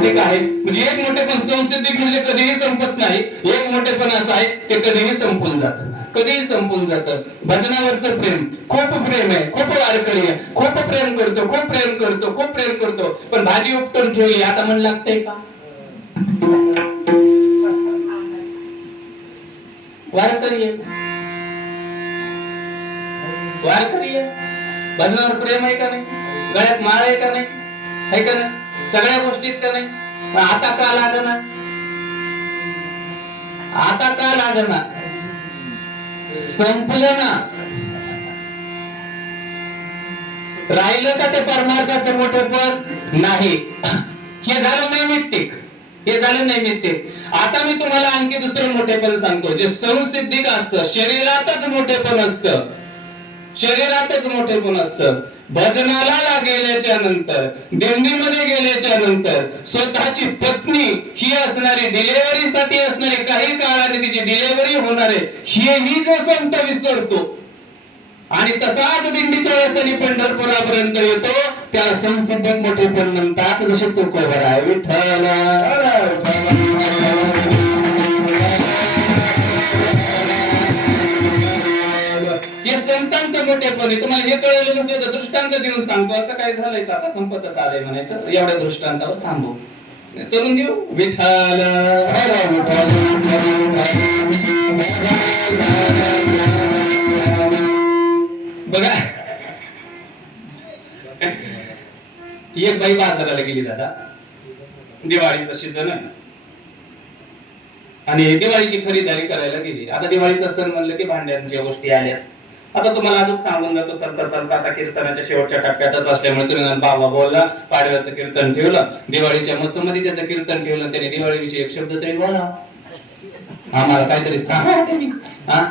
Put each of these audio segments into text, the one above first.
संसिद्धिक आहे. म्हणजे एक मोठेपण संसिद्धिक म्हणजे कधीही संपत नाही. एक मोठेपण असं आहे ते कधीही संपून जातं, कधीही संपून जातं. भजनावरचं प्रेम खूप प्रेम आहे, खूप वारकरी आहे, खूप प्रेम करतो, खूप प्रेम करतो, खूप प्रेम करतो. पण भाजी उपटून ठेवली आता मन लागतंय का? वारकरी आहे, वारकरी आहे, भजनावर प्रेम आहे का नाही? गळ्यात माळ आहे का नाही? आहे का नाही? सगळ्या गोष्टीत का नाही? आता का लागना? आता का लागना? संपलं ना. राहिलं का ते परमार्थाचं मोठेपण? नाही. हे झालं नैमित्तिक, हे झालं नैमित्तिक. आता मी तुम्हाला आणखी दुसरं मोठेपण सांगतो जे संसिद्धिक असतं. शरीरातच मोठेपण असतं, शरीरातच मोठेपण असतं. भजनाला गेल्याच्या नंतर, दिंडीमध्ये गेल्याच्या नंतर स्वतःची पत्नी ही असणारी डिलेव्हरीसाठी असणारी काही काळाने तिची डिलेव्हरी होणार आहे हेही जो संत विसरतो आणि तसाच दिंडीच्या रस्त्याने पंढरपुरापर्यंत येतो त्याला संसिद्धिक मोठेपण म्हणतात. जसे चोखोबर आहे विठ्ठल. हे संतांचं मोठेपण आहे. तुम्हाला हे कळलं नसलं तर दृष्टांत देऊन सांगतो. असं काय झालंय आता संपतच आलंय म्हणायचं, एवढ्या दृष्टांतावर सांगू चलून देऊ. विठ्ठल बघा, एक बाई बाजाराला गेली दादा, दिवाळीचा सीजन आहे आणि दिवाळीची खरीदारी करायला गेली. आता दिवाळीचा सण म्हणलं की भांड्यांच्या गोष्टी आल्याच. आता तुम्हाला अजून सांगून जातो चालता चालता, आता कीर्तनाच्या शेवटच्या टप्प्यातच असल्यामुळे तुम्ही बाबा बोलला, पाडव्याचं कीर्तन ठेवलं, दिवाळीच्या मस्तमध्ये त्याचं कीर्तन ठेवलं, त्याने दिवाळीविषयी एक शब्द तरी बोला, आम्हाला काहीतरी सांगा.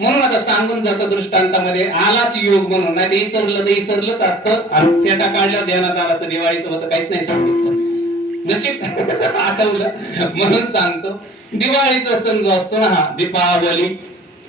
म्हणून आता सांगून जातो दृष्टांतामध्ये आलाच योग म्हणून. नाही ते इसरलं तर इसरलंच असतं आणि फेटा काढल्यावर ध्यानात आलं असतं. दिवाळीचं होतं काहीच नाही सांगितलं, नशीब आठवलं म्हणून सांगतो. दिवाळीचा सण जो असतो ना हा दीपावली,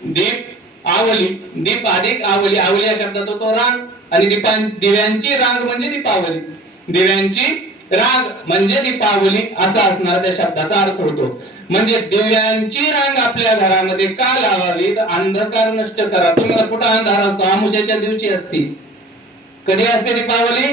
दीप आवली, दीप अधिक आवली, आवली या शब्दाचा तो रांग आणि दिव्यांची रांग म्हणजे दीपावली, दिव्यांची रांग म्हणजे दीपावली असा असणारा त्या शब्दाचा अर्थ होतो. म्हणजे दिव्यांची रांग आपल्या घरामध्ये का लावावी? तर अंधकार नष्ट करा. तुम्हाला कुठं अंधार असतो? अमावस्याच्या दिवशी असते. कधी असते दीपावली?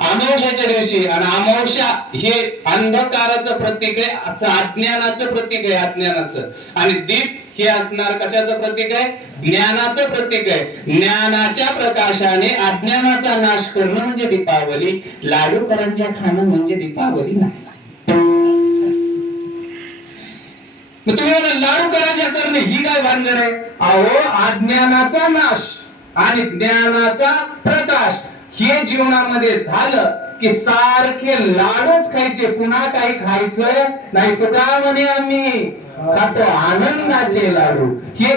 अमावस्याच्या दिवशी. आणि अमावस्या हे अंधकाराचं प्रतीक आहे, असं अज्ञानाचं प्रतीक आहे, अज्ञानाचं. आणि दीप हे असणार कशाचं प्रतीक आहे? ज्ञानाचं प्रतीक आहे. ज्ञानाच्या प्रकाशाने अज्ञानाचा नाश करणं म्हणजे दीपावली. लाडू करंज्या खाणं म्हणजे दीपावली नाही. तुम्ही लाडू करंज्या करणे ही काय भानगड आहे? अहो, अज्ञानाचा नाश आणि ज्ञानाचा प्रकाश हे जीवनामध्ये झालं की सारखे लाडूच खायचे, पुन्हा काही खायचं नाही. तुका म्हणे आम्ही खातो आनंदाचे लाडू. हे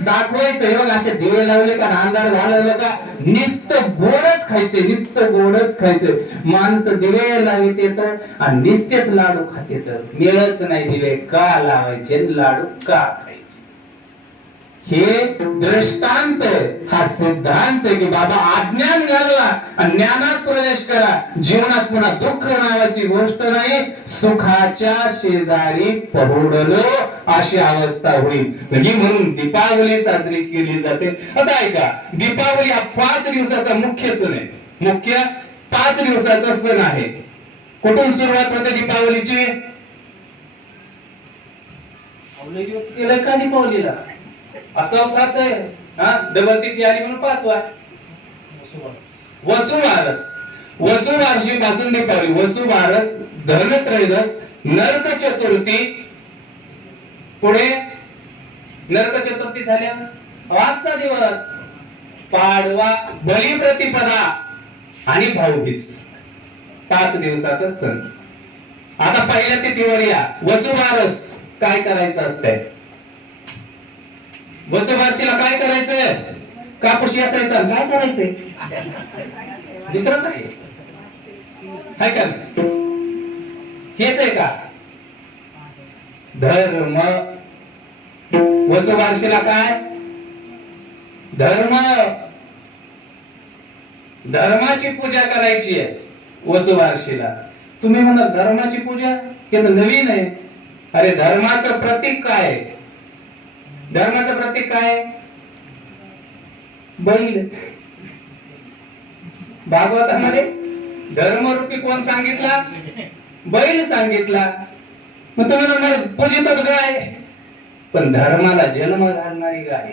दाखवायचं. हे बघा, असे दिवे लावले का, अंधार घालवलं का, नुसतं गोडच खायचे, नुसतं गोडच खायचे. माणसं दिवे लावित येत आणि नुसतेच लाडू खात येत. मिळच नाही दिवे का लावायचे, लाडू का खायचे. हे दृष्टांत, हा सिद्धांत की बाबा अज्ञान घालवा आणि ज्ञानात प्रवेश करा. जीवनात पुन्हा दुःख नावाची गोष्ट नाही. सुखाच्या शेजारी पहुडलो अशी अवस्था होईल. ही म्हणून दीपावली साजरी केली जाते. आता ऐका, दीपावली हा 5 दिवसाचा मुख्य सण आहे. मुख्य 5 दिवसाचा सण आहे. कुठून सुरुवात होते दीपावलीची? दिवस केलं का दीपावलीला? चौथाच आहे. डबल तिथी आली म्हणून 5वा. वसुबारस, वसुबारशी पासून दीपावली. वसुबारस, धनत्रयोदश, नरक चतुर्थी, पुढे नरक चतुर्थी झाल्या आजचा दिवस, पाडवा, बलिप्रतिपदा आणि भाऊबीज. 5 दिवसाचा सण. आता पहिल्या तिथीवर या. वसुबारस काय करायचं असतंय? वसुबारशीला काय करायचंय? कापूस याचायचा. काय करायचंय? दुसरं काय काय का? हेच आहे का धर्म? वसुबारशीला काय? धर्म, धर्माची पूजा करायची आहे वसुबारशीला. तुम्ही म्हणाल धर्माची पूजा, हे तर नवीन आहे. अरे धर्माचं प्रतीक काय आहे? धर्माचं प्रतीक काय आहे? बैल. भागवतामध्ये धर्मरूपी कोण सांगितला? बैल सांगितला. मग तुम्ही मला पूजितच गाय, पण धर्माला जन्म घालणारी गाय.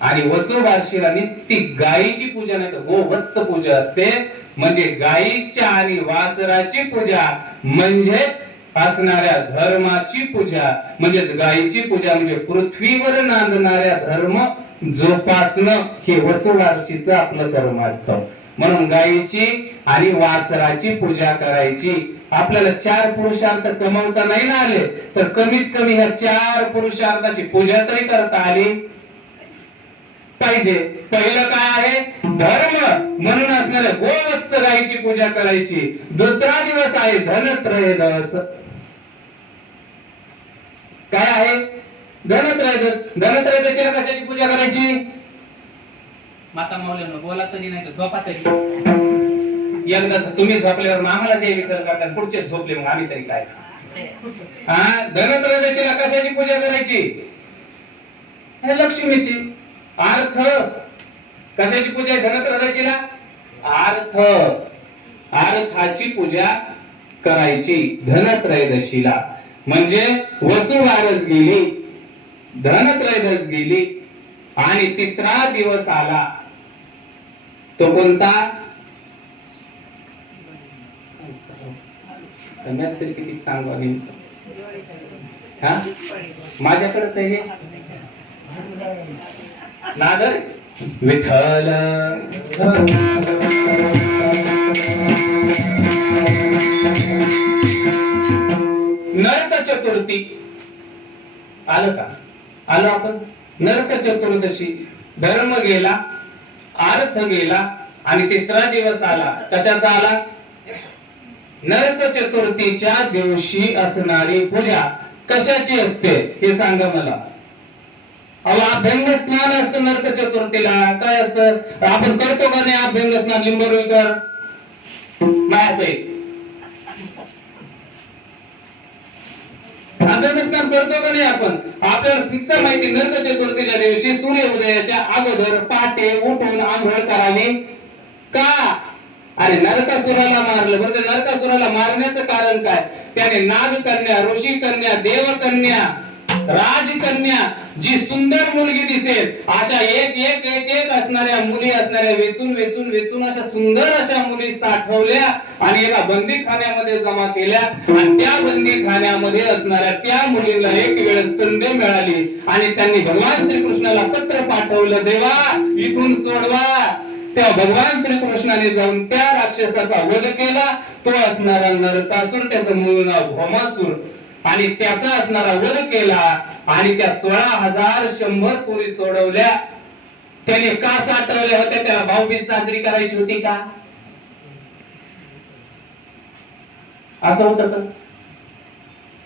आणि वसुबारशीला नुसती गायीची पूजा नाही तर गोवत्स पूजा असते. म्हणजे गायीच्या आणि वासराची पूजा म्हणजेच असणाऱ्या धर्माची पूजा. म्हणजेच गायीची पूजा म्हणजे पृथ्वीवर नांदणाऱ्या धर्म जोपासणं हे वसुबारशीचं आपलं कर्म असतं. म्हणून गायीची आणि वासराची पूजा करायची. आपल्याला 4 पुरुषार्थ कमवता नाही ना आले, तर कमीत कमी ह्या 4 पुरुषार्थाची पूजा तरी करता आली पाहिजे. पहिलं काय आहे? धर्म म्हणून असणाऱ्या गोवत्स गायीची पूजा करायची. दुसरा दिवस आहे धनत्रयोदश. काय आहे? धनत्रयोदश. धनत्रयोदशीला कशाची पूजा करायची? माता माऊलींना बोला तरी नाही तर झोपा तरी. एकदाच तुम्ही झोपल्यावर आम्हाला जे विचार करतात, पुढचे झोपले मग आम्ही तरी काय? धनत्रयोदशीला कशाची पूजा करायची? लक्ष्मीची. अर्थ. कशाची पूजा आहे धनत्रयोदशीला? अर्थ. अर्थाची पूजा करायची धनत्रयोदशीला. म्हणजे वसुबारस गेली, धनत्रयोदश गेली आणि तिसरा दिवस आला. तो कोणता? तरी किती सांगू आणि माझ्याकडेच आहे हे नादर विठ्ठल. नरक चतुर्थी आलं का? आलो आपण. नरक चतुर्दशी. धर्म गेला, अर्थ गेला आणि तिसरा दिवस आला. कशाचा आला? नरक चतुर्थीच्या दिवशी असणारी पूजा कशाची असते हे सांगा मला. अभ्यंग स्नान असतं नरक चतुर्थीला. काय असतं? आपण करतो का नाही अभ्यंग स्नान? लिंबोरुईकर माझ्यासहित अभ्यंग स्नान करतो का नाही आपण? आपल्याला फिक्स माहिती नरक चतुर्थीच्या दिवशी सूर्य उदयाच्या अगोदर पहाटे उठून आंघोळ करावी. का? अरे नरकासुराला मारलं. बरं, नरकासुराला मारण्याचं कारण काय? त्याने नागकन्या, ऋषिकन्या, देवकन्या, राजकन्या जी सुंदर मुलगी दिसेल अशा एक एक एक एक असणाऱ्या मुली असणाऱ्या वेचून वेचून वेचून अशा सुंदर अशा मुली साठवल्या आणि एका बंदीखान्यामध्ये जमा केल्या. आणि त्या बंदीखान्यामध्ये असणाऱ्या त्या मुलीला एक वेळ संधी मिळाली आणि त्यांनी भगवान श्रीकृष्णाला पत्र पाठवलं, देवा इथून सोडवा. तेव्हा भगवान श्रीकृष्णाने जाऊन त्या राक्षसाचा वध केला. तो असणारा नरकासुर, त्याचं मूळ नाव भौमासुर, आणि त्याचा असणारा वध केला आणि त्या 16,100 पोरी सोडवल्या. त्याने का साठवल्या होत्या? त्याला भाऊबीज साजरी करायची होती का? असं होतं का?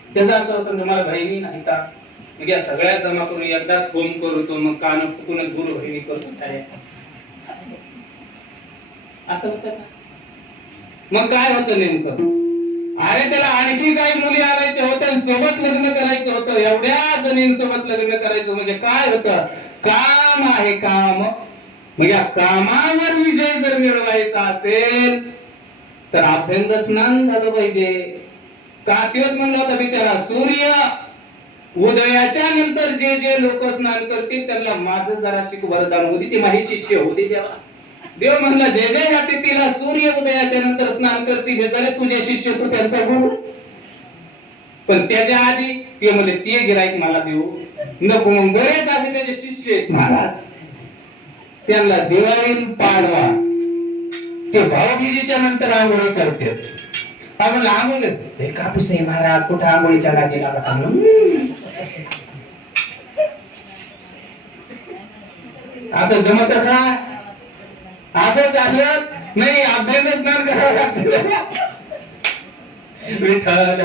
त्याचं असं असं मला बहिणी नाही का मग या सगळ्या जमा करून एकदाच होम करतो, मग कान फुकूनच गुरु बहिणी करतो साऱ्या. असं होतं का? मग काय होतं नेमकं? अरे त्याला आणखी काही मुली आणायच्या होत्या, सोबत लग्न करायचं होतं. एवढ्या जणींसोबत लग्न करायचं म्हणजे काय होतं? काम आहे काम. मग या कामावर विजय जर मिळवायचा असेल तर अभ्यंग स्नान झालं पाहिजे. का? तेच म्हणलं होतं बिचारा, सूर्य उदयाच्या नंतर जे जे लोक स्नान करतील त्यांना माझं जराशी वरदान होती, ती माझी शिष्य होती. तेव्हा देव म्हणला जे जे जाते तिला सूर्य उदयाच्या नंतर स्नान करतील हे झाले तुझे शिष्य, तू त्यांचा गुरु. पण त्याच्या आधी ते म्हणले ते गिराईक मला देऊ नको. मग बरेच असे त्याचे शिष्य महाराज, त्यांना दिवाळी पाडवा ते भाऊबीजेच्या नंतर आंघोळ करते. आपण आंघोळ कापूस आहे महाराज, कुठं आंघोळीच्या लागे लागत. असं जमत का? असं चालत नाही. अभ्यंग स्नान करावं लागतं. विठ्ठल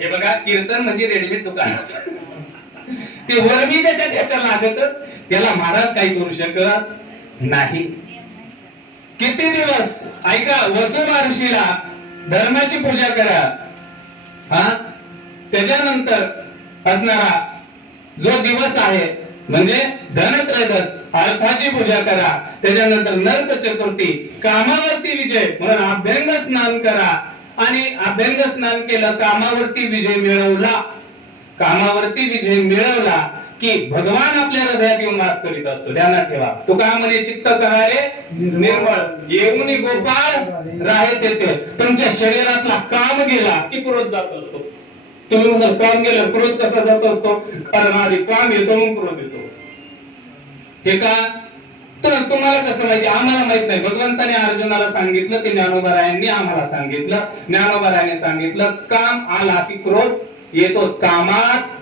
हे बघा, कीर्तन म्हणजे रेडीमेड दुकान ते वर्मीच्या त्याच्या लागत. त्याला महाराज काही करू शकत नाही. किती दिवस ऐका, वसुबारशीला धर्माची पूजा करा, हा त्याच्यानंतर असणारा जो दिवस आहे म्हणजे धनत्रयोदश, अर्थाची पूजा करा, त्याच्यानंतर नरक चतुर्थी, कामावरती विजय म्हणून अभ्यंग स्नान करा, आणि अभ्यंग स्नान केलं, कामावरती विजय मिळवला, कामावरती विजय मिळवला की भगवान आपल्या हृदयात येऊन वास करीत असतो. ध्यानात ठेवा, तुका म्हणे चित्त करारे निर्मळ, येऊन गोपाळ राहे तेथे. तुमच्या शरीरातला काम गेला की क्रोध जात असतो. तुम्ही म्हणाल काम गेलं, क्रोध कसा जात असतो? कारण आधी काम येतो मग क्रोध येतो. हे का? तर तुम्हाला कसं माहिती? आम्हाला माहित नाही. भगवंताने अर्जुनाला सांगितलं, ते ज्ञानोबारायांनी आम्हाला सांगितलं. ज्ञानोबारायांनी सांगितलं काम आला की क्रोध येतोच. कामात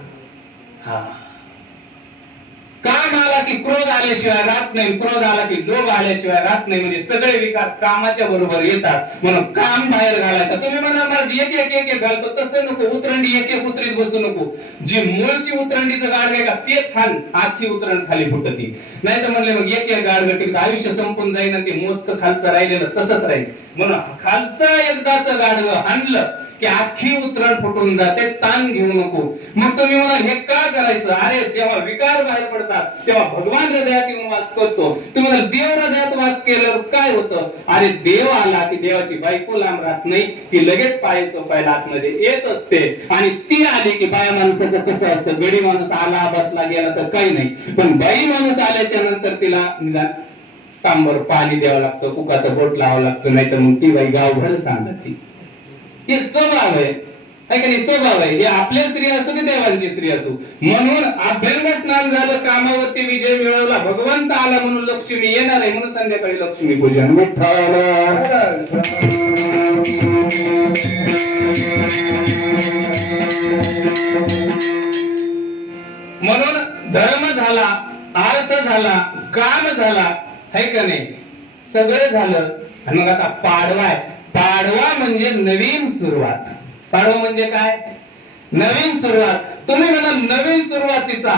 काम आला की क्रोध आल्याशिवाय राहत नाही, क्रोध आला की लोभ आल्याशिवाय राहत नाही. म्हणजे सगळे विकार कामाच्या बरोबर येतात, म्हणून काम बाहेर घालायचं. तुम्ही म्हणा मला एक एक एक एक घालतो, तसं नको. उतरंडी एक एक उतरीत बसू नको. जी मूळची उतरंडीचं गाड आहे का तेच खाल, आखी उतरण खाली फुटती. नाही तर म्हणले मग एक एक गाड गटी आयुष्य संपून जाईल आणि ते मोजकं खालचं राहिलेलं तसंच राहील. म्हणून खालचं एकदाच गाडगं आणलं की आखी उतरण फुटून जाते. ताण घेऊ नको. मग तुम्ही म्हणाल हे का करायचं? अरे जेव्हा विकार बाहेर पडतात तेव्हा भगवान हृदयात येऊन वास करतो. तुम्ही म्हणाल देव हृदयात वास केल्यावर काय होतं? अरे देव आला की देवाची बायको लांब राहत नाही, ती लगेच पाय चोपायला आतमध्ये येत असते. आणि ती आली की बाया माणसाचं कसं असतं, गडी माणूस आला बसला गेला तर काही नाही, पण बाई माणूस आल्याच्या नंतर तिला निदान तांबर पाणी द्यावं लागतं, कुकाचं बोट लावावं लागतं, नाहीतर मग ती बाई गावभर सांगते. हे स्वभाव आहे, का नाही? स्वभाव आहे. हे आपली स्त्री असो की देवांची स्त्री असो. म्हणून अभ्यंग स्नान झालं, कामावरती विजय मिळवला, भगवंत आला म्हणून लक्ष्मी येणार आहे, म्हणून संध्याकाळी लक्ष्मी पूजन. म्हणून धर्म झाला, अर्थ झाला, काम झाला, है का नाही? सगळं झालं. आणि मग आता पाडवा आहे. पाडवा म्हणजे नवीन सुरुवात. पाडवा म्हणजे काय? नवीन सुरुवात. तुम्ही म्हणाल नवीन सुरुवातीचा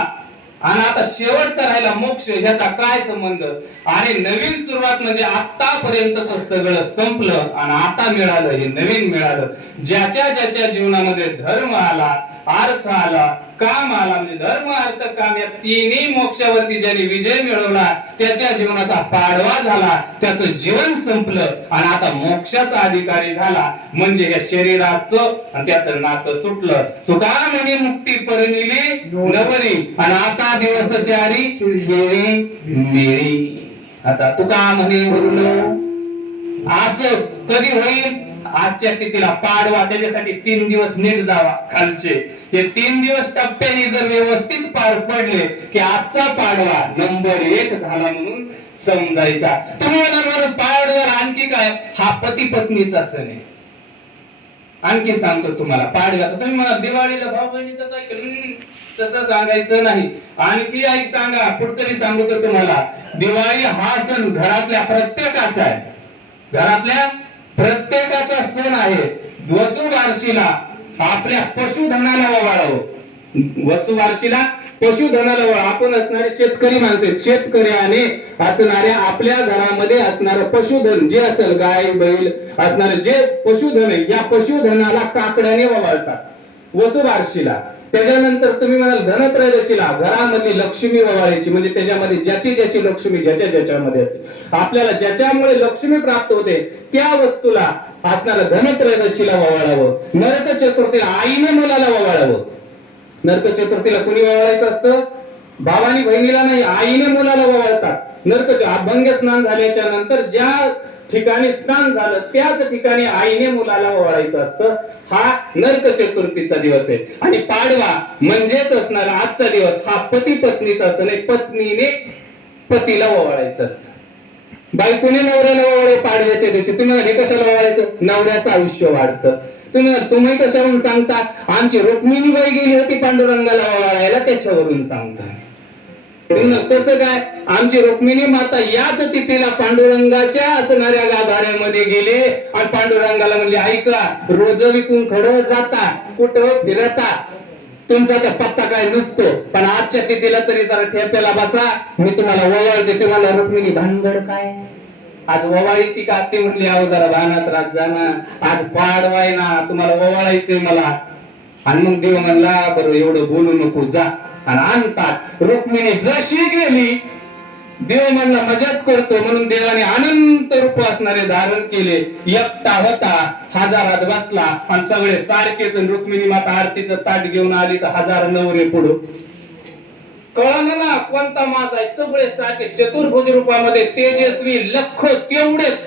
आणि आता शेवटचा राहिला मोक्ष, ह्याचा काय संबंध? आणि नवीन सुरुवात म्हणजे आतापर्यंतच सगळं संपलं आणि आता मिळालं, हे नवीन मिळालं. ज्याच्या ज्याच्या जीवनामध्ये धर्म आला, अर्थ आला, काम आला, म्हणजे धर्म अर्थ काम या तिन्ही मोक्षावरती ज्याने विजय मिळवला त्याच्या जीवनाचा पाडवा झाला, त्याचं जीवन संपलं आणि आता मोक्षाचा अधिकारी झाला. म्हणजे या शरीराचं आणि त्याचं नातं तुटलं. तुका म्हणे मुक्ती परनिली नवरी आणि आता दिवस चारी खेळी मिळी. आता तुका म्हणे बोललो असं कधी होईल? आजच्या तिथीला पाडवा, त्याच्यासाठी 3 दिवस नीट जावा खालचे. हे 3 दिवस टप्प्याने जर व्यवस्थित पार पडले की आजचा पाडवा नंबर 1 झाला म्हणून समजायचा. तुम्ही म्हणाल पाडवा आणखी काय? हा पती पत्नीचा सण आहे. आणखी सांगतो तुम्हाला पाडव्याचा. तुम्ही म्हणाल दिवाळीला भाऊ बहिणीचं काय केलं? तसं सांगायचं नाही. आणखी ऐक सांगा, पुढचं मी सांगतो तुम्हाला. दिवाळी हा सण घरातल्या प्रत्येकाचा आहे, घरातल्या प्रत्येकाचा सण आहे. वसुबारशीला आपल्या पशुधनाला ओवाळावं. वसुबारशीला पशुधनाला ओवाळ. आपण असणारे शेतकरी माणसे, शेतकऱ्याने असणाऱ्या आपल्या घरामध्ये असणारं पशुधन जे असेल, गाय बैल असणारे जे पशुधन आहे, या पशुधनाला काकड्याने ओवाळतात वसुबारशीला. त्याच्यानंतर तुम्ही म्हणाल धनत्रयोदशीला घरामध्ये लक्ष्मी ओवाळायची. म्हणजे त्याच्यामध्ये ज्याची ज्याची लक्ष्मी ज्याच्या ज्याच्यामध्ये असेल, आपल्याला ज्याच्यामुळे लक्ष्मी प्राप्त होते त्या वस्तूला असणारं धनत्रयोदशीला ओवाळावं. नरक चतुर्थीला आईने मुलाला ओवाळावं. नरक चतुर्थीला कुणी ओवाळायचं असतं? भावानी बहिणीला नाही, आईने मुलाला ओवाळतात. नरक अभंग स्नान झाल्याच्या नंतर ज्या ठिकाणी स्नान झालं त्याच ठिकाणी आईने मुलाला ओवाळायचं असतं. हा नरक चतुर्थीचा दिवस आहे. आणि पाडवा म्हणजेच असणार आजचा दिवस हा पती पत्नीचा सण आहे. पत्नीने पतीला ओवाळायचं असतं. बायकोने नवऱ्याला ओवाळे पाडव्याच्या दिवशी. तुम्ही हे कशाला ओवाळायचं? नवऱ्याचं आयुष्य वाढतं. तुम्ही कशावरून सांगता? आमची रुक्मिणीबाई गेली होती पांडुरंगाला ओवाळायला, त्याच्यावरून सांगता. कसं काय? आमची रुक्मिणी माता याच तिथीला पांडुरंगाच्या असणाऱ्या गाभाऱ्यामध्ये गेले आणि पांडुरंगाला म्हणजे ऐका, रोज विकून खडं जाता, कुठं फिरता, तुमचा तर पत्ता काय नसतो, पण आजच्या तिथीला तरी जरा ठेप्याला बसा, मी तुम्हाला ओवाळते. तुम्हाला रुक्मिणी भानगड काय आज ओवाळी ती का ती म्हणली अहो जरा भानात रात जाना, आज पाडवाय ना तुम्हाला ओवाळायचंय मला. आणि मग देव म्हणला बरं एवढं बोलू नको जा. आणि आणतात रुक्मिणी जशी गेली, देव म्हणला मजाच करतो म्हणून देवाने अनंत रूप असणारे धारण केले. एकटा होता हजारात बसला आणि सगळे सारखेच. रुक्मिणी माता आरतीचं ताट घेऊन आली तर 1000 नवरे पुढं. कळलं ना कोणता माझा आहे, सगळे सारखे चतुर्भुज रूपामध्ये तेजस्वी लख तेवढेच.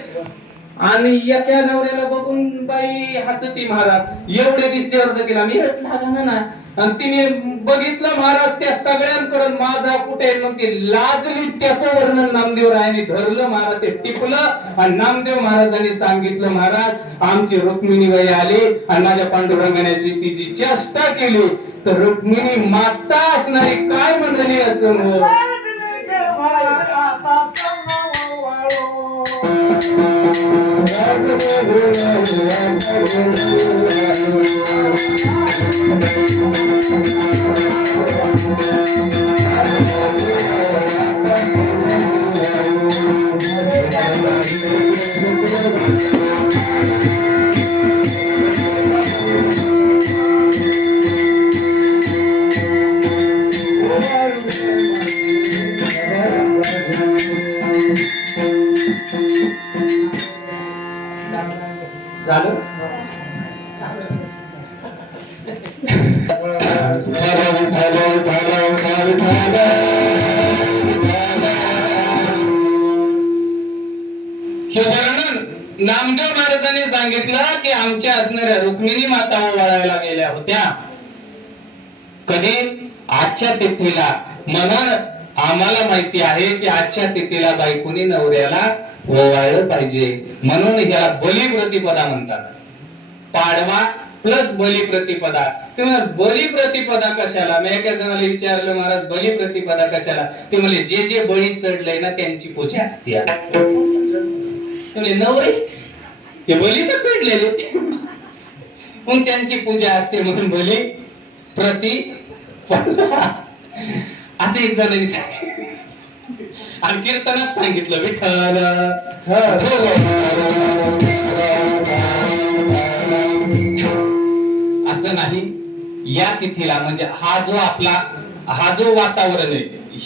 आणि एका नवऱ्याला बघून बाई हसती महाराज, एवढे दिसल्यावर तिला मिळत लागणार ना. आणि तिने बघितलं महाराज त्या सगळ्यांकडे माझा कुठे, मग ती लाजली. त्याचं वर्णन नामदेव रायाने धरलं महाराज, ते टिपलं. आणि नामदेव महाराजांनी सांगितलं महाराज आमची रुक्मिणी बाई आली आणि माझ्या पांडुरंगाने तिची चेष्टा केली, तर रुक्मिणी माता असणारी काय म्हणाली असं. झालं हे वर्णन नामदेव महाराजांनी सांगितलं की आमच्या असणाऱ्या रुक्मिणी माता ओवाळायला गेल्या होत्या कधी आजच्या तिथीला. म्हणून आम्हाला माहिती आहे की आजच्या तिथीला बायकोनी नवऱ्याला ओवाळलं पाहिजे, म्हणून याला बलिप्रतिपदा म्हणतात. पाडवा प्लस बलिप्रतिपदा. तुम्ही बलिप्रतिपदा कशाला, मी एका जणाला विचारलं महाराज बलिप्रतिपदा कशाला, ते म्हणले जे जे बळी चढलंय ना त्यांची पूजा असते. नवरे हे बली तर चढलेले मग त्यांची पूजा असते म्हणून बली प्रतिपदा असे एक जणांनी सांगितलं. आणि कीर्तनात सांगितलं विठ्ठल असं नाही. या तिथीला म्हणजे हा जो आपला हा जो वातावरण आहे,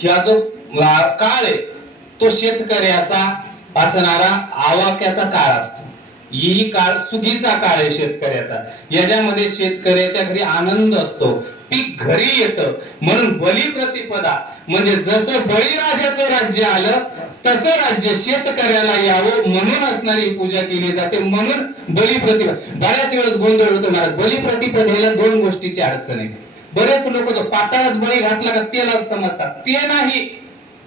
हा जो काळ आहे तो शेतकऱ्याचा असणारा आवाक्याचा काळ असतो. ही काळ सुगीचा काळ आहे शेतकऱ्याचा. याच्यामध्ये शेतकऱ्याच्या घरी आनंद असतो, पीक घरी येतं. म्हणून बलिप्रतिपदा म्हणजे जसं बळीराजाचं राज्य आलं तसं राज्य शेतकऱ्याला यावं म्हणून असणारी पूजा केली जाते. म्हणून बलिप्रतिपदा. बऱ्याच वेळेस गोंधळ होतो महाराज, बलिप्रतिपदेला 2 गोष्टीची अडचण आहे. बरेच लोक तो पाताळात बळी घातला का त्याला समजतात, ते नाही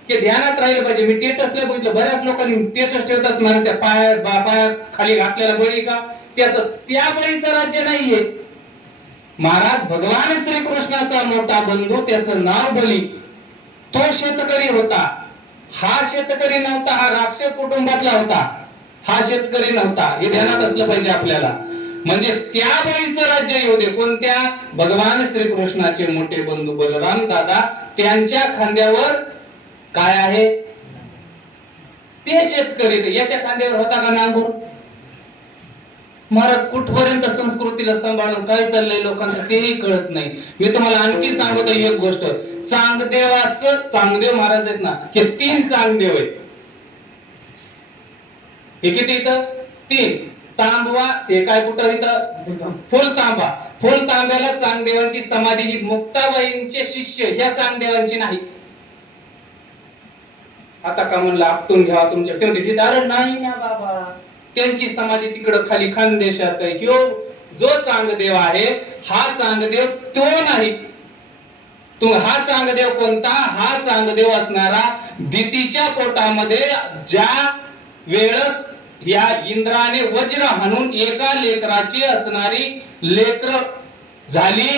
की ध्यानात राहिलं पाहिजे. मी स्टेटसला बघितलं बऱ्याच लोकांनी स्टेटस ठेवतात महाराज त्या पायात खाली घातलेला बळी का, त्या बळीचं राज्य नाहीये महाराज. भगवान श्रीकृष्णाचा मोठा बंधू त्याचं नाव बली, तो शेतकरी होता. हा शेतकरी नव्हता, हा राक्षस कुटुंबातला होता, हा शेतकरी नव्हता. हे ध्यानात असलं पाहिजे आपल्याला. म्हणजे त्या बळीचं राज्य येऊ दे. कोणत्या? भगवान श्रीकृष्णाचे मोठे बंधू बलराम दादा, त्यांच्या खांद्यावर काय आहे ते शेतकरी. याच्या खांद्यावर होता का नांगूर? महाराज कुठपर्यंत संस्कृतीला सांभाळून काय चाललंय लोकांचं तेही कळत नाही. मी तुम्हाला आणखी सांगतो एक गोष्ट. चांगदेव महाराज आहेत ना, हे 3 चांगदेव आहेत. हे किती इथं? 3. तांबवा ते काय कुठं इथं? फुलतांबा. फुलतांब्याला चांगदेवांची समाधी ही मुक्ताबाईंचे शिष्य ह्या चांगदेवांची नाही. आता का म्हणलं आपटून घ्या तुमच्या तिथे, अरे नाही ना बाबा, त्यांची समाधी तिकडं खाली खानदेशात आहे. ह्यो जो चांगदेव आहे हा चांगदेव तो नाही. हा चांगदेव कोणता? हा चांगदेव असणारा दितीच्या पोटामध्ये ज्या वेळेस या इंद्राने वज्र हाणून एका लेकराची असणारी लेकर झाली,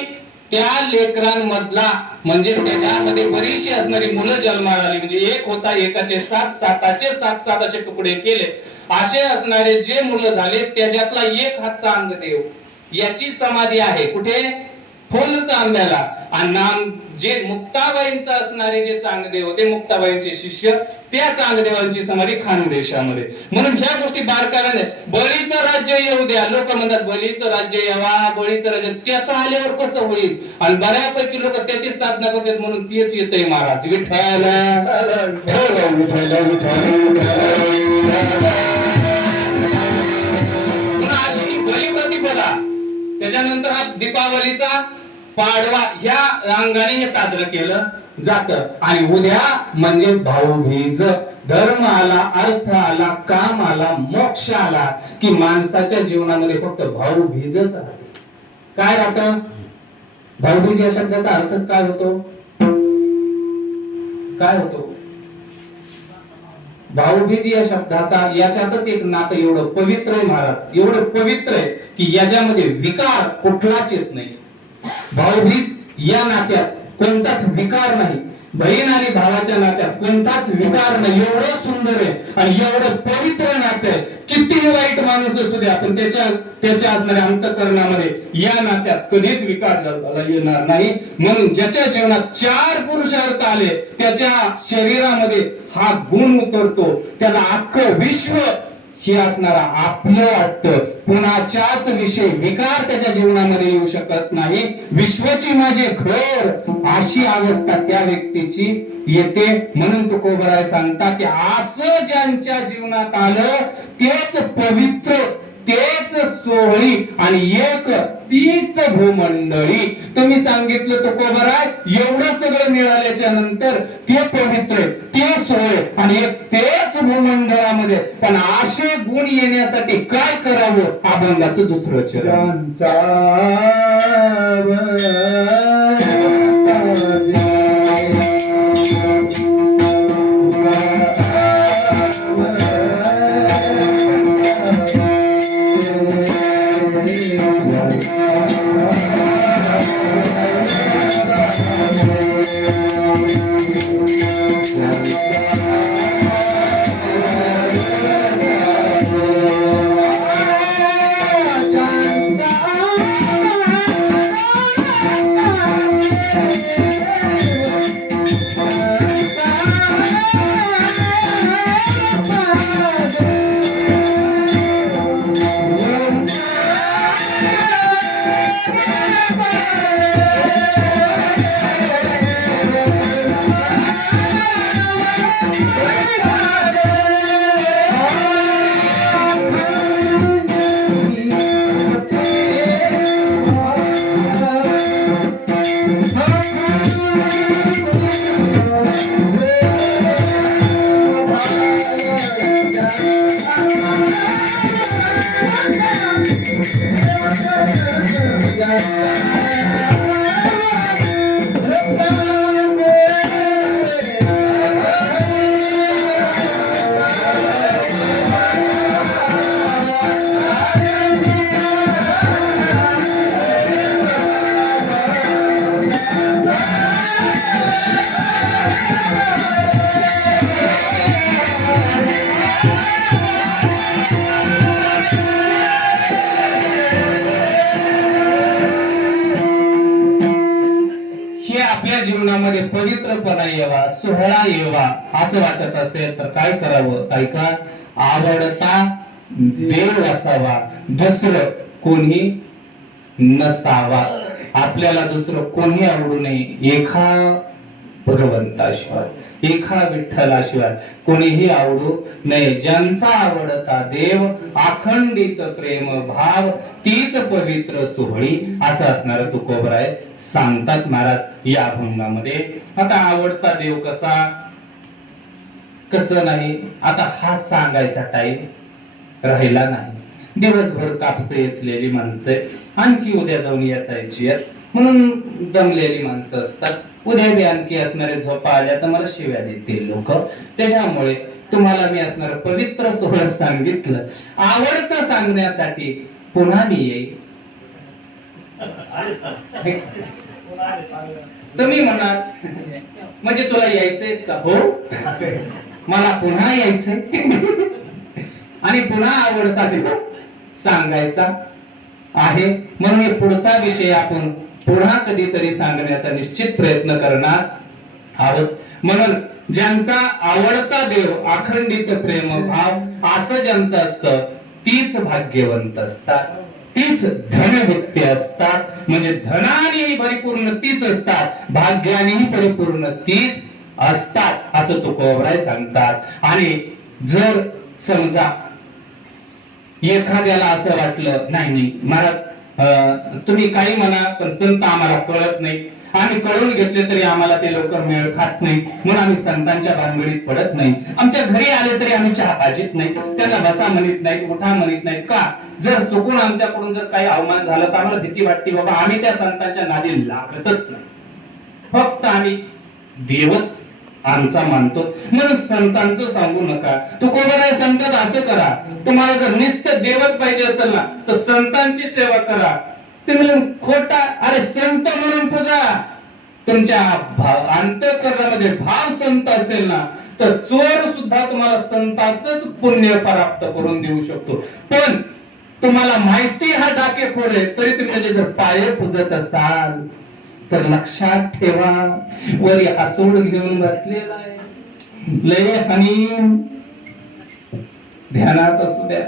त्या लेकरांमधला म्हणजे त्याच्यामध्ये बरीचशी असणारी मुलं जन्माला आली. म्हणजे एक होता, एकाचे 7, 7चे 7 असे तुकडे केले. असे असणारे जे मुलं झाले त्याच्यातला एक हा चांगदेव, याची समाधी आहे कुठे? फुल तांब्याला. आणि नाम जे मुक्ताबाईंचं असणारे जे चांगदेव होते, मुक्ताबाईंचे शिष्य, त्या चांगदेवांची समाधी खानदेशामध्ये. म्हणून ह्या गोष्टी बारकाव्याने, बळीचं राज्य येऊ द्या. लोक म्हणतात बळीचं राज्य यावा, बळीचं राज्य, त्याचं आल्यावर कसं होईल. आणि बऱ्यापैकी लोक त्याची साधना करतात, म्हणून तेच येतंय महाराज. विठ्ठल अशी ही बळी प्रतिपदा. त्याच्यानंतर हा दीपावलीचा पाडवा ह्या अंगाने हे साजरं केलं जातं. आणि उद्या म्हणजे भाऊबीज. धर्म आला, अर्थ आला, काम आला, मोक्ष आला की माणसाच्या जीवनामध्ये फक्त भाऊबीजच राहते. काय राहतं? भाऊबीज या शब्दाचा अर्थच काय होतो? काय होतो? भाऊबीज या शब्दाचा याच्यातच एक नातं एवढं पवित्र आहे महाराज, एवढं पवित्र आहे की याच्यामध्ये विकार कुठलाच येत नाही. भाऊबीज या नात्यात कोणताच विकार नाही. बहीण आणि भावाच्या नात्यात कोणताच विकार नाही. एवढं सुंदर आहे आणि एवढं पवित्र नातं आहे. कितीही वाईट माणूस असू द्या, पण त्याच्या असणाऱ्या अंतःकरणामध्ये या नात्यात कधीच विकार झाला येणार नाही. म्हणून ज्याच्या जीवनात 4 पुरुषार्थ आले, त्याच्या शरीरामध्ये हा गुण उतरतो. त्याला अख्खं विश्व हे असणारा आपलं वाटतं. कुणाच्याच विषयी विकार त्याच्या जीवनामध्ये येऊ शकत नाही. विश्वची माझे घर, अशी अवस्था त्या व्यक्तीची येते. म्हणून तुकोबराय सांगतात की असं ज्यांच्या जीवनात आलं तेच पवित्र, तेच सोहळी आणि एक तीच भूमंडळी. तुम्ही सांगितलं तुकोबराय, एवढं सगळं मिळाल्याच्या नंतर ते पवित्र, ते सोहळे आणि एक तेच भूमंडळामध्ये. पण असे गुण येण्यासाठी काय करावं? अभंगाचं दुसरं चरण. जीवनामध्ये पवित्रपणा यावा, सोहळा यावा असं वाटत असेल तर काय करावं? ऐका, आवडता देव असावा, दुसरं कोणी नसावा. आपल्याला दुसरं कोणी आवडू नये. एका भगवंताशिवाय, एका विठ्ठलाशिवाय कोणीही आवडू नये. ज्यांचा आवडता देव, अखंडित प्रेम भाव, तीच पवित्र सोहळी, असं असणार तुकोबराय सांगतात महाराज या अभंगामध्ये. आता आवडता देव कसा, कसं नाही, आता हा सांगायचा टाइम राहिला नाही. दिवसभर कापसे येचलेली माणसं, आणखी उद्या जाऊन याचायची आहेत म्हणून दमलेली माणसं असतात. उद्या बी आणखी असणारे झोपा आल्या तर मला शिव्या देतील लोक. त्याच्यामुळे तुम्हाला मी असणार पवित्र सोहळा सांगितलं. आवडतं सांगण्यासाठी पुन्हा मी येईल. तुम्ही म्हणाल म्हणजे तुला यायचंय का? हो, मला पुन्हा यायचंय आणि पुन्हा आवडता देव सांगायचा आहे. म्हणून पुढचा विषय आपण पुन्हा कधीतरी सांगण्याचा निश्चित प्रयत्न करणार आहोत. म्हणून ज्यांचा आवडता देव अखंडित प्रेम भाव असं ज्यांचं असतं तीच भाग्यवंत असतात, तीच धनवृत्ती असतात. म्हणजे धनानेही परिपूर्ण तीच असतात, भाग्यानेही परिपूर्ण तीच असतात असं तुकोबराय सांगतात. आणि जर समजा एखाद्याला असं वाटलं नाही महाराज तुम्ही काही म्हणा पण संत आम्हाला कळत नाही, आम्ही कळून घेतले तरी आम्हाला ते लवकर मेळ खात नाही, म्हणून आम्ही संतांच्या भानगडीत पडत नाही, आमच्या घरी आले तरी आम्ही चहा पाजीत नाही, त्यांना बसा म्हणत नाहीत, उठा म्हणत नाहीत. का? जर चुकून आमच्याकडून जर काही अवमान झालं तर आम्हाला भीती वाटते बाबा आम्ही त्या संतांच्या नादी लागतच नाही, फक्त आम्ही देवच आमचा मानतो. म्हणून संतांचं सांगू नका. तुकोबराय सांगतात असं करा, तुम्हाला जर नुसतं देवच पाहिजे असेल ना तर संतांची सेवा करा. तुम्ही खोटा अरे संत म्हणून पूजा, तुमच्या अंतःकरणामध्ये भाव संत असेल ना तर चोर सुद्धा तुम्हाला संताचंच पुण्य प्राप्त करून देऊ शकतो. पण तुम्हाला माहिती हा डाकेखोर आहे तरी तुम्ही त्याचे जर पाय पूजत असाल तर लक्षात ठेवा वरी हसूड घेऊन बसलेला आहे, लय हनी ध्यानात असू द्या.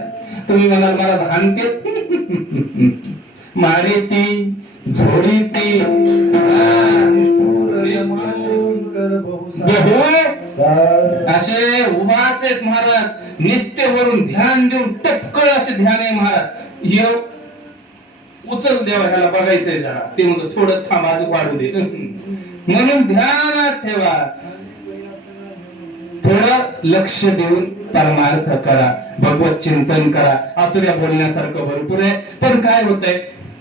तुम्ही म्हणाल मला भानते मारी ती झोडी ती असे उभाच आहेत महाराज, निस्तेवरून ध्यान देऊन टपकळ असे ध्यान आहे महाराज. हे उचल देवा ह्याला बघायचंय जरा, ते म्हणतो थोडं थांब अजून वाढू दे. म्हणून ध्यानात ठेवा, थोडं लक्ष देऊन परमार्थ करा, भगवत चिंतन करा. असुऱ्या बोलण्यासारखं भरपूर आहे, पण काय होतंय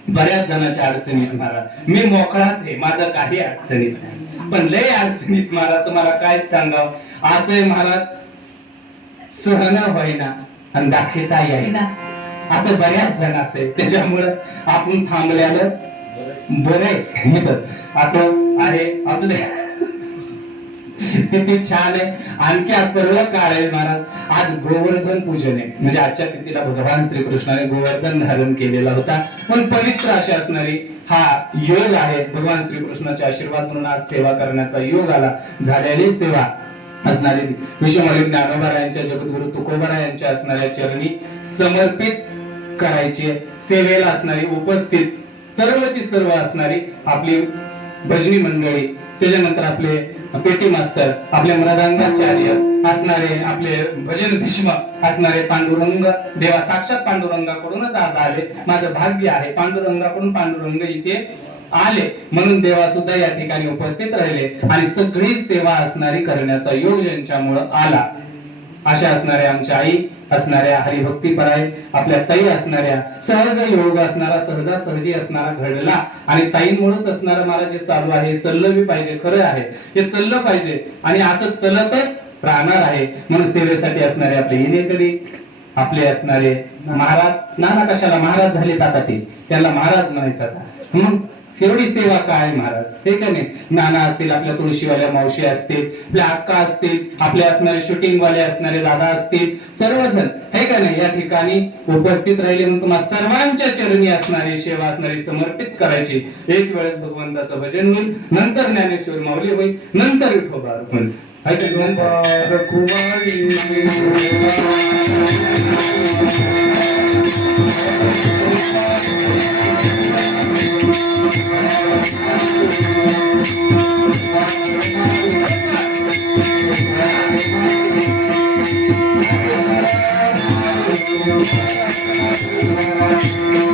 बऱ्याच जणांच्या अडचणीत महाराज मी मोकळाच आहे, माझं काही अडचणीत नाही, पण लय अडचणीत महाराज तुम्हाला काय सांगावं. असं आहे महाराज सहन होईना आणि दाखवता येईना असं बऱ्याच जणांचं आहे. त्याच्यामुळं आपण थांबल्याला बरं आहे. असं अरे असू दे किती छान आहे. आणखी आज पर्व काळ आहे महाराज, आज गोवर्धन पूजन आहे. म्हणजे आजच्या तिथीला भगवान श्रीकृष्णाने गोवर्धन धारण केलेला होता, पण पवित्र अशी असणारी हा योग आहे. भगवान श्रीकृष्णाचे आशीर्वाद म्हणून आज सेवा करण्याचा योग आला. झालेली सेवा असणारी विश्वमौली ज्ञानोबारायांच्या जगद्गुरु तुकोबारायांच्या असणाऱ्या चरणी समर्पित करायची. सेवेला असणारी उपस्थित सर्वची सर्व असणारी आपली भजनी मंडळी, त्याच्यानंतर आपले पेटी मास्तर, आपले मृदंगाचार्य असणारे, आपले भजन भीष्म असणारे पांडुरंग देवा साक्षात पांडुरंगाकडूनच आज आले. माझं भाग्य आहे पांडुरंगाकडून पांडुरंग इथे आले, म्हणून देवा सुद्धा या ठिकाणी उपस्थित राहिले आणि सगळी सेवा असणारी करण्याचा योग ज्यांच्यामुळं आला अशा असणाऱ्या आमच्या आई असणाऱ्या हरिभक्तीपराय, आपल्या ताई असणाऱ्या, सहज योग असणारा, सहजासहजी असणारा घडला आणि ताईंमुळेच असणारा मला जे चालू आहे चाललं बी पाहिजे, खरं आहे हे चाललं पाहिजे आणि असं चलतच राहणार आहे. म्हणून सेवेसाठी असणारे आपले इनेकरी, आपले असणारे महाराज, नाना कशाला महाराज झालेत आता, ते त्यांना महाराज म्हणायचं आता. म्हणून एवढी सेवा काय महाराज, हे का नाही. नाना असतील, आपल्या तुळशीवाल्या मावशी असतील, आपल्या अक्का असतील, आपले असणारे शूटिंग वाले असणारे दादा असतील, सर्वजण हे का नाही या ठिकाणी उपस्थित राहिले. म्हणून तुम्हाला सर्वांच्या चरणी असणारी सेवा असणारी समर्पित करायची. एक वेळेस भगवंताचं भजन होईल, नंतर ज्ञानेश्वर माऊली होईल, नंतर विठोबा होईल. Thank you.